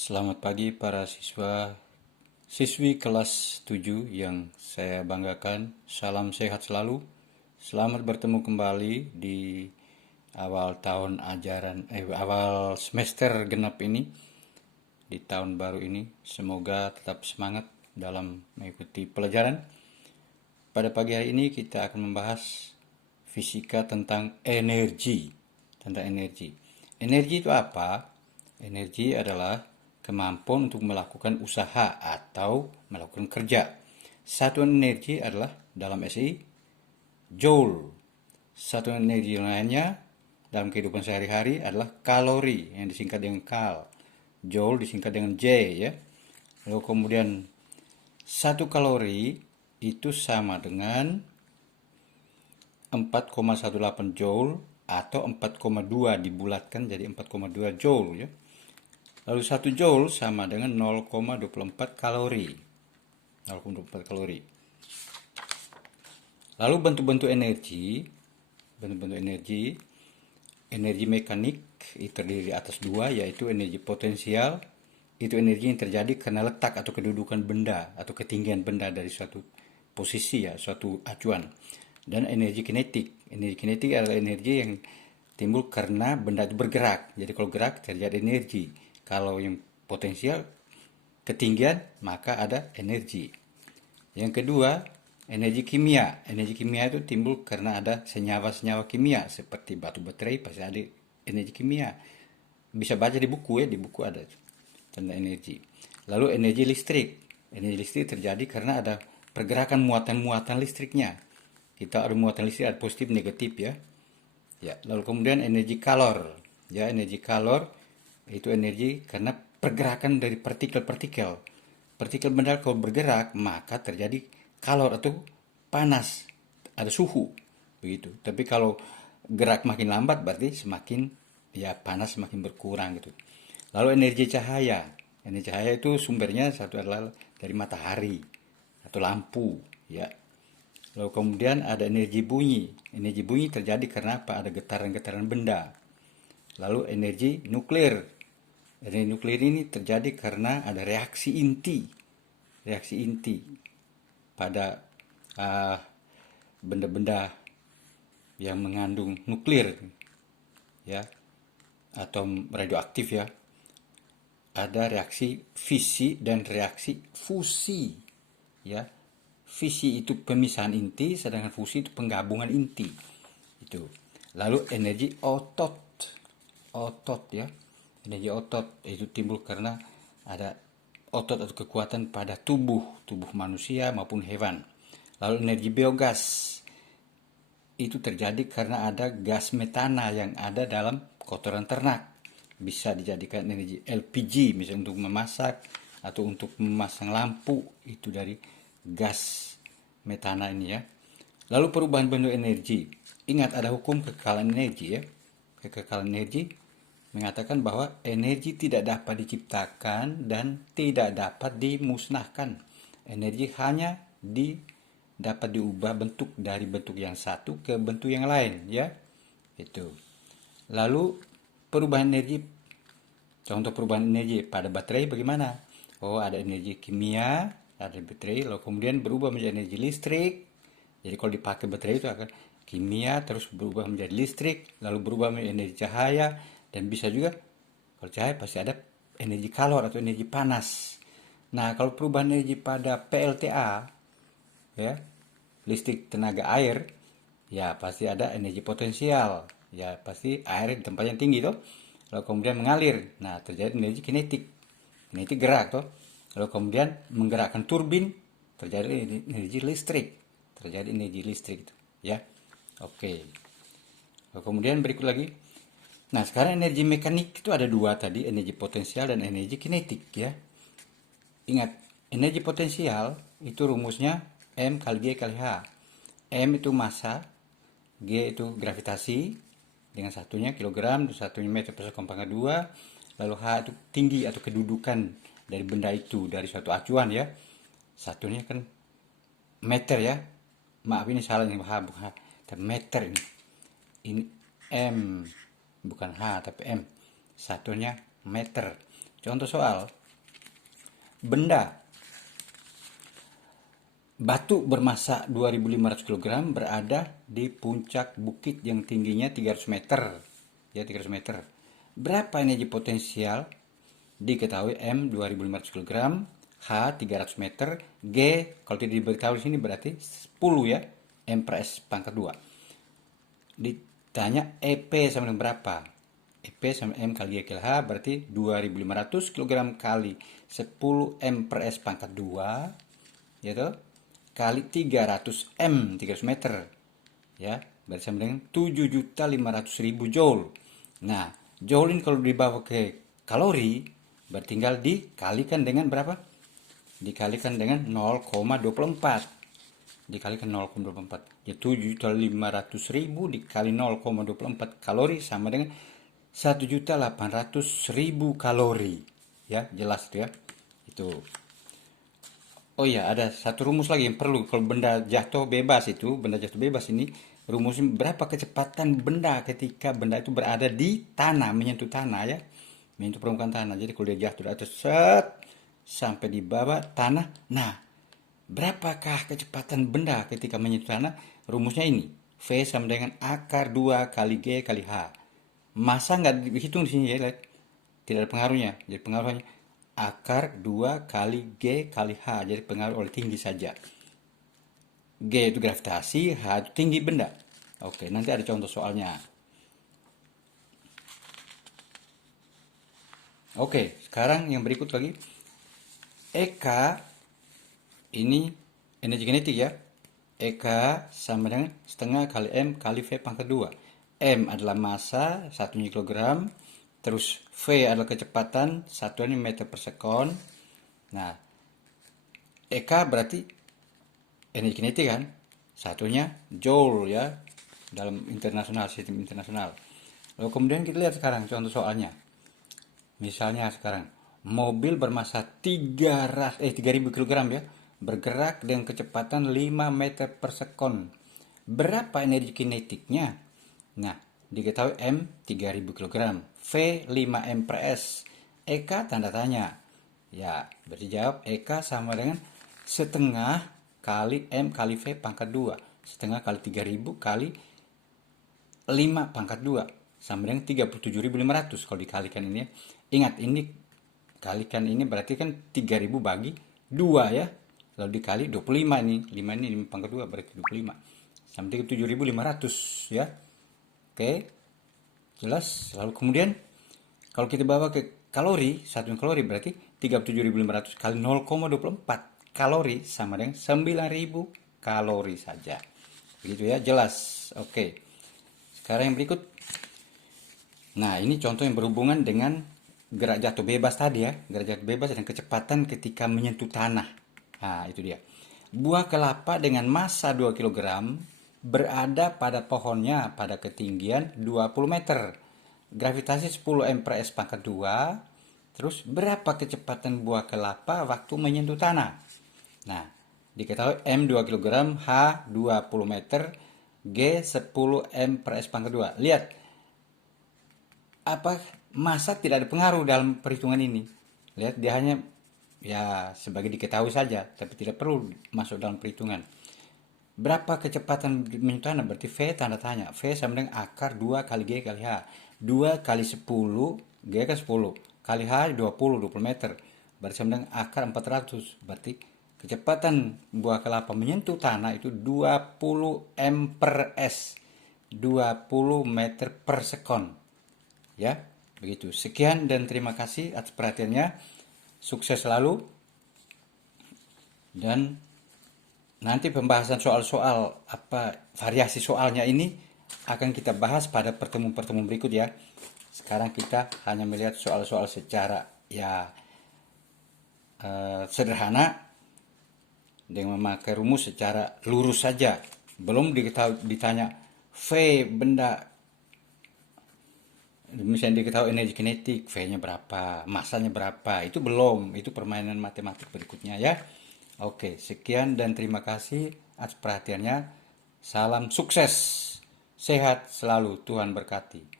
Selamat pagi para siswi kelas 7 yang saya banggakan. Salam sehat selalu. Selamat bertemu kembali di awal tahun ajaran awal semester genap ini di tahun baru ini. Semoga tetap semangat dalam mengikuti pelajaran. Pada pagi hari ini kita akan membahas fisika tentang energi. Tentang energi. Energi itu apa? Energi adalah kemampuan untuk melakukan usaha atau melakukan kerja. Satuan energi adalah dalam SI joule. Satuan energi lainnya dalam kehidupan sehari-hari adalah kalori yang disingkat dengan kal. Joule disingkat dengan J ya. Lalu kemudian 1 kalori itu sama dengan 4,18 joule atau 4,2 dibulatkan jadi 4,2 joule ya. Lalu 1 joule sama dengan 0,24 kalori. 0,24 kalori. Lalu bentuk-bentuk energi, energi mekanik itu terdiri atas dua, yaitu energi potensial, itu energi yang terjadi karena letak atau kedudukan benda atau ketinggian benda dari suatu posisi ya, suatu acuan. Dan energi kinetik. Energi kinetik adalah energi yang timbul karena benda itu bergerak. Jadi kalau gerak terjadi energi. Kalau yang potensial ketinggian maka ada energi. Yang kedua, energi kimia. Energi kimia itu timbul karena ada senyawa-senyawa kimia seperti batu baterai pasti ada energi kimia. Bisa baca di buku ya, di buku ada tentang energi. Lalu energi listrik. Energi listrik terjadi karena ada pergerakan muatan-muatan listriknya. Kita ada muatan listrik, ada positif negatif ya. Ya, lalu kemudian energi kalor. Ya, energi kalor itu energi karena pergerakan dari partikel-partikel. Partikel benda kalau bergerak maka terjadi kalor atau panas, ada suhu begitu. Tapi kalau gerak makin lambat berarti semakin ya panas semakin berkurang gitu. Lalu energi cahaya. Energi cahaya itu sumbernya satu adalah dari matahari atau lampu ya. Lalu kemudian ada energi bunyi. Energi bunyi terjadi karena apa? Ada getaran-getaran benda. Lalu energi nuklir. Energi nuklir ini terjadi karena ada reaksi inti. Reaksi inti pada benda-benda yang mengandung nuklir ya, atom radioaktif ya. Ada reaksi fisi dan reaksi fusi ya. Fisi itu pemisahan inti, sedangkan fusi itu penggabungan inti. Itu. Lalu energi otot. Otot ya. Energi otot itu timbul karena ada otot atau kekuatan pada tubuh manusia maupun hewan. Lalu energi biogas itu terjadi karena ada gas metana yang ada dalam kotoran ternak. Bisa dijadikan energi LPG misalnya untuk memasak atau untuk memasang lampu, itu dari gas metana ini ya. Lalu perubahan bentuk energi. Ingat ada hukum kekekalan energi ya. Kekekalan energi mengatakan bahwa energi tidak dapat diciptakan dan tidak dapat dimusnahkan. Energi hanya dapat diubah bentuk dari bentuk yang satu ke bentuk yang lain ya. Itu. Lalu perubahan energi, contoh perubahan energi pada baterai bagaimana? Oh, ada energi kimia, ada baterai, lalu kemudian berubah menjadi energi listrik. Jadi kalau dipakai baterai itu akan kimia terus berubah menjadi listrik, lalu berubah menjadi energi cahaya, dan bisa juga kalau cahaya pasti ada energi kalor atau energi panas. Nah, kalau perubahan energi pada PLTA ya, listrik tenaga air, ya pasti ada energi potensial. Ya pasti air di tempat yang tinggi toh. Lalu kemudian mengalir. Nah, terjadi energi kinetik. Kinetik gerak toh. Lalu kemudian menggerakkan turbin, terjadi energi listrik. Terjadi energi listrik itu, ya. Oke. Lalu kemudian berikut lagi. Nah, sekarang energi mekanik itu ada dua tadi, energi potensial dan energi kinetik ya. Ingat, energi potensial itu rumusnya M kali G kali H. M itu massa, G itu gravitasi dengan satunya kilogram, satunya meter per sekon pangkat 2, lalu H itu tinggi atau kedudukan dari benda itu, dari suatu acuan ya. Satunya kan meter ya. Maaf ini salah nih, H bukan H, tapi meter ini. Ini M bukan H tapi M. Satunya meter. Contoh soal. Benda batu bermassa 2.500 kg berada di puncak bukit yang tingginya 300 meter. Ya, 300 meter. Berapa energi potensial? Diketahui M 2.500 kg, H 300 meter, G kalau tidak diberitahu di sini berarti 10 ya, M per S pangkat 2. Ditanya EP sama dengan berapa? EP sama M kali G kali H berarti 2.500 kg kali 10 M per S pangkat 2 ya toh, kali 300 M 300 meter ya, berarti sama dengan 7.500.000 joule. Nah, joule ini kalau dibawa ke kalori berarti tinggal dikalikan dengan berapa? Dikalikan dengan 0,24, dikalikan 0,24 ya, 7.500.000 dikali 0,24 kalori sama dengan 1.800.000 kalori ya, jelas tuh ya itu. Oh iya, ada satu rumus lagi yang perlu kalau benda jatuh bebas itu, benda jatuh bebas ini rumusnya berapa kecepatan benda ketika benda itu berada di tanah, menyentuh tanah ya, menyentuh permukaan tanah. Jadi kalau dia jatuh dari atas set sampai di bawah tanah, nah berapakah kecepatan benda ketika menyentuh tanah? Rumusnya ini, V sama dengan akar 2 kali G kali H. Masa nggak dihitung di sini ya, lihat. Tidak ada pengaruhnya. Jadi pengaruhnya akar 2 kali G kali H. Jadi pengaruh oleh tinggi saja. G itu gravitasi, H itu tinggi benda. Oke, nanti ada contoh soalnya. Oke, sekarang yang berikut lagi. EK ini energi kinetik ya. EK sama dengan setengah kali M kali V pangkat 2. M adalah massa, satunya kilogram. Terus V adalah kecepatan, satuannya meter per sekon. Nah, EK berarti energi kinetik kan? Satunya joule ya, dalam internasional, sistem internasional. Lalu kemudian kita lihat sekarang contoh soalnya. Misalnya sekarang, mobil bermassa 3.000 kg ya, bergerak dengan kecepatan 5 meter per sekon. Berapa energi kinetiknya? Nah, diketahui M 3.000 kg, V 5 M per S, EK tanda tanya. Ya, berarti jawab EK sama dengan setengah kali M kali V pangkat 2. Setengah kali 3.000 kali 5 pangkat 2 sama dengan 37.500 kalau dikalikan ini ya. Ingat, ini kalikan ini berarti kan 3.000 bagi 2 ya. Lalu dikali 25 ini. 5 ini 5 pangkat 2 berarti 25. Sama 37.500 ya. Oke. Jelas. Lalu kemudian kalau kita bawa ke kalori, satuan kalori berarti 37.500 kali 0,24 kalori sama dengan 9.000 kalori saja. Begitu ya, jelas. Oke. Sekarang yang berikut. Nah, ini contoh yang berhubungan dengan gerak jatuh bebas tadi ya. Gerak jatuh bebas dan kecepatan ketika menyentuh tanah. Nah, itu dia. Buah kelapa dengan massa 2 kg berada pada pohonnya pada ketinggian 20 meter. Gravitasi 10 M per S pangkat 2. Terus berapa kecepatan buah kelapa waktu menyentuh tanah? Nah, diketahui M 2 kg, H 20 meter, G 10 M per S pangkat 2. Lihat, apa massa tidak ada pengaruh dalam perhitungan ini. Lihat, dia hanya ya sebagai diketahui saja, tapi tidak perlu masuk dalam perhitungan. Berapa kecepatan menyentuh tanah? Berarti V tanda tanya. V sama dengan akar 2 kali G kali H. 2 kali 10, G kan 10, kali H 20 meter. Berarti sama dengan akar 400. Berarti kecepatan buah kelapa menyentuh tanah itu 20 M per S. 20 meter per sekon. Ya, begitu. Sekian dan terima kasih atas perhatiannya. Sukses selalu. Dan nanti pembahasan soal-soal apa variasi soalnya ini akan kita bahas pada pertemuan-pertemuan berikut ya. Sekarang kita hanya melihat soal-soal secara ya sederhana dengan memakai rumus secara lurus saja. Belum ditanya V benda, misalnya diketahui energi kinetik, V-nya berapa, massanya berapa, itu belum, itu permainan matematik berikutnya ya. Oke, sekian dan terima kasih atas perhatiannya. Salam sukses, sehat selalu, Tuhan berkati.